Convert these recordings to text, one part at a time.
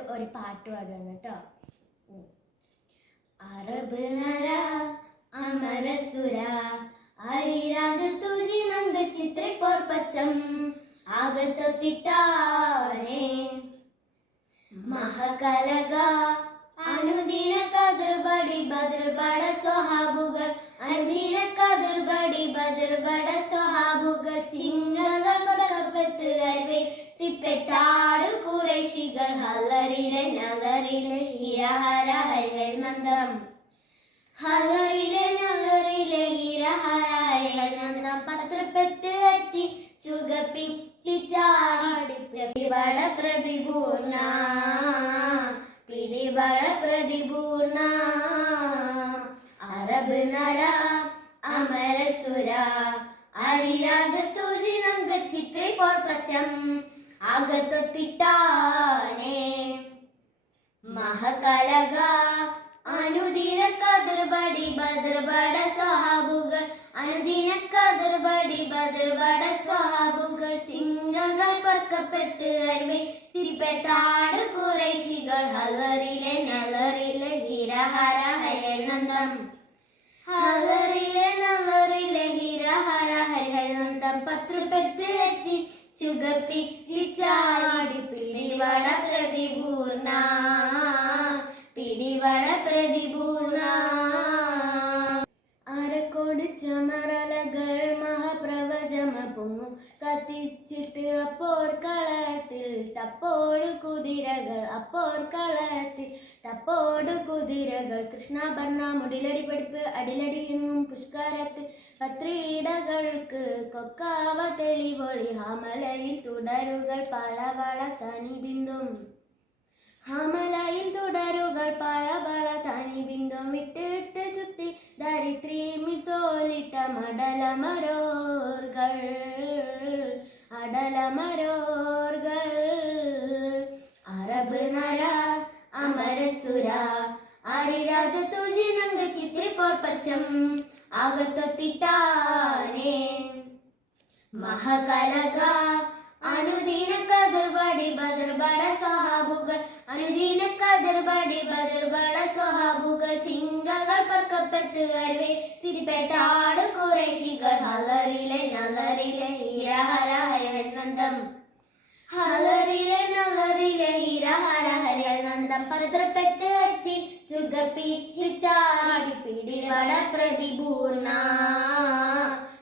എന്നിട്ട് ഒരു പാട്ട് പാടുകയാണ് കേട്ടോ. അറബ് നര അമരസുര അരിരാജ തുജി നന്ദ ചിത്രെ പോർപ്പച്ചം ആകത്തൊത്തിട്ടാനെ. മഹകലക അനുദിന കതിർബടി ബദർബട സ്വഹാബുകൾ അനുദിന കതിർബടി ബദർബട സ്വഹാബുകൾ ചിങ്ങകൾ പതകപ്പത്ത് അരുവേ തിപ്പെട്ടാ കുറേശികൾ ഹലറിലെ നഗറിലെ ഹിരഹര ഹരിഹർ മന്ത്രം ഹലറിലെ നഗറിലെ ഹിരഹര ഹരിഹർ മന്ത്രം പത്രപ്പെട്ട് അച്ചി ചുകപ്പിച്ച് ചാടി പിടിവട പ്രതിപൂർണ. പിടിപട പ്രതിപൂർണ. അറബ് നര അമരസുര അരിരാജ തുജി നങ്ക ചിത്രി പോർപ്പച്ചം അകത്തൊത്തിട്ടാനേ മഹകലക അനുദിന കതിർപടി ബദർപട സ്വഹാബുകൾ അനുദിന കതിർപടി ബദർപട സ്വഹാബുകൾ ചിങ്ങകൾ പക്കപ്പെത്ത് അരുവേ തിരിപ്പെട്ടാട് കുറേശികൾ ഹലറിലെ നലറിലെ ഹിരഹര ഹരിഹരനന്ദം. ഹലറിലെ നലറിലെ ഹിരഹര ഹരിഹരനന്ദം പത്രപ്പെട്ട് വെച്ച് ചുകപ്പിച്ച് ചാടി പിടിവട പ്രതിപൂർണ പിടിവട പ്രതിപൂർണ അരക്കോട് ചമറലകൾ മഹാപ്രവചമ പൊങ്ങും. കത്തിച്ചിട്ട് അപ്പോൾ കളത്തിൽ തപ്പോട് കുതിരകൾ അപ്പോൾ കളത്തിൽ തപ്പോട് കുതിരകൾ. കൃഷ്ണഭർണ മുടിലടി പഠിപ്പ് അടിലടി എങ്ങും പത്രീടകൾക്ക് കൊക്കാവ തെളിവൊളി. ഹമലയിൽ തുടരുകൾ പളവള തനി ബിന്ദും. ഹമലയിൽ തുടരുകൾ പളവള തനി ബിന്ദും. ഇട്ടിട്ട് ചുറ്റി ദരിദ്രീമി തോലിട്ട മടലമരോർകൾ. അടലമരോർകൾ. അറബ് നര അമരസുര അരിരാജ തുജി നങ്ക പച്ചം. അകത്തൊത്തിട്ടാനേ മഹകലക അനുദിന കതിർപടി ബദർബട സ്വഹാബുകൾ അനുദിന കതിർപടി ബദർബട സ്വഹാബുകൾ സിംഗങ്ങൾ പക്കപ്പെത്ത് അരുവേ. തിരിപ്പെട്ടാട് കുറേശികൾ ഹലറിലെ നലറിലെ ഹിരഹര ഹരിഹരനന്ദം ഹലറിലെ നലറിലെ ഹിരഹര ഹരിഹരനന്ദം. പത്രപ്പെട്ട് വച്ച് ചുകപ്പിച്ച് ചാടി പിടിവട പ്രതിപൂർണ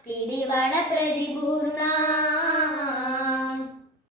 പിടിവട പ്രതിപൂർണ